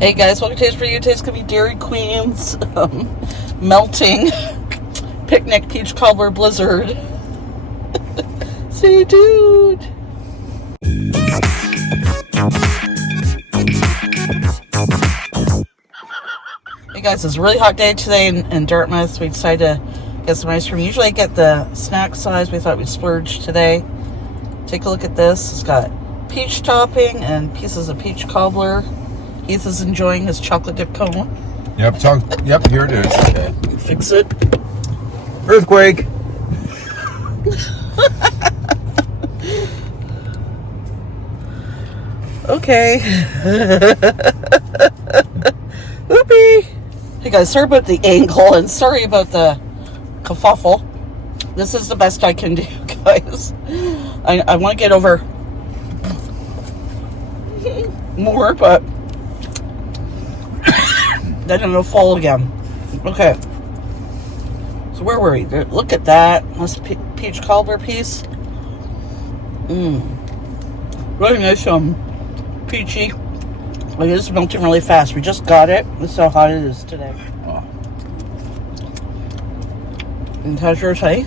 Hey guys, welcome to Taste for You. Today's gonna be Dairy Queen's melting picnic peach cobbler blizzard. Stay tuned. Hey guys, it's a really hot day today in Dartmouth. We decided to get some ice cream. Usually I get the snack size. We thought we'd splurge today. Take a look at this. It's got peach topping and pieces of peach cobbler. Heath is enjoying his chocolate dip cone. Yep, here it is. Okay. Fix it. Earthquake. Okay. Whoopee. Hey guys, sorry about the angle and sorry about the kerfuffle. This is the best I can do, guys. I want to get over more, but then it'll fall again. Okay. So where were we? Look at that. That's a peach cobbler piece. Really nice, peachy. It is melting really fast. We just got it. This is how hot it is today. Oh. And how's yours, hey?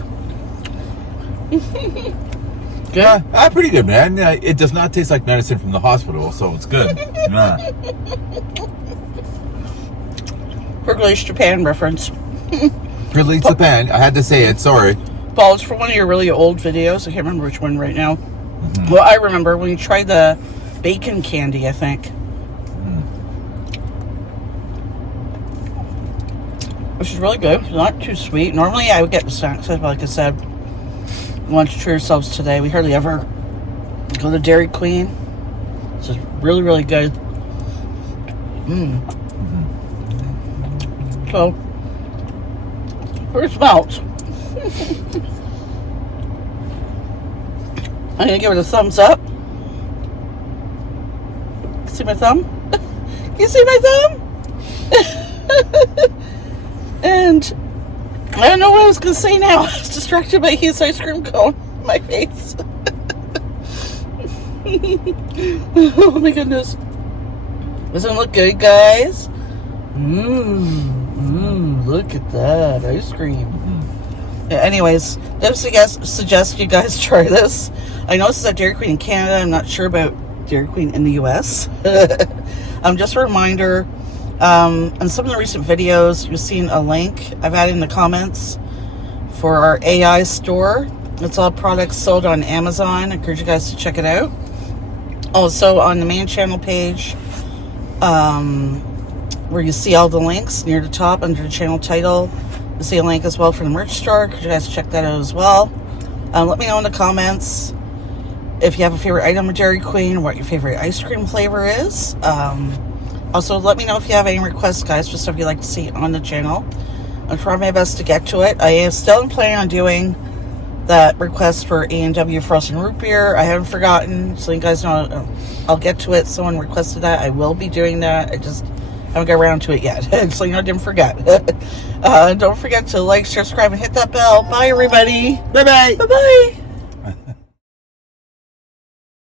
Good? Yeah, pretty good, man. It does not taste like medicine from the hospital, so it's good. Yeah. Percolation Japan reference. Release Japan. I had to say it. Sorry. Paul, it's from one of your really old videos. I can't remember which one right now. Well, I remember when you tried the bacon candy, I think. Which is really good. It's not too sweet. Normally I would get the snacks, but like I said, we want to treat ourselves today. We hardly ever go to Dairy Queen. This is really, really good. So, first melt. I'm going to give it a thumbs up. See my thumb? Can you see my thumb? And I don't know what I was going to say now. I was distracted by his ice cream cone in my face. Oh my goodness. Doesn't it look good, guys? Look at that ice cream. Yeah, anyways, I suggest you guys try this. I know this is at Dairy Queen in Canada. I'm not sure about Dairy Queen in the US. Just a reminder, on some of the recent videos, you've seen a link I've added in the comments for our AI store. It's all products sold on Amazon. I encourage you guys to check it out. Also, on the main channel page, where you see all the links near the top under the channel title, you see a link as well for the merch store. Could you guys check that out as well? Let me know in the comments if you have a favorite item at Dairy Queen, what your favorite ice cream flavor is. Also, let me know if you have any requests, guys, for stuff you'd like to see on the channel. I'll try my best to get to it. I am still planning on doing that request for A&W frozen root beer. I haven't forgotten, so you guys know I'll get to it. Someone requested that. I will be doing that. I just haven't got around to it yet. So I didn't forget. Don't forget to like, share, subscribe, and hit that bell. Bye, everybody. Bye-bye. Bye-bye.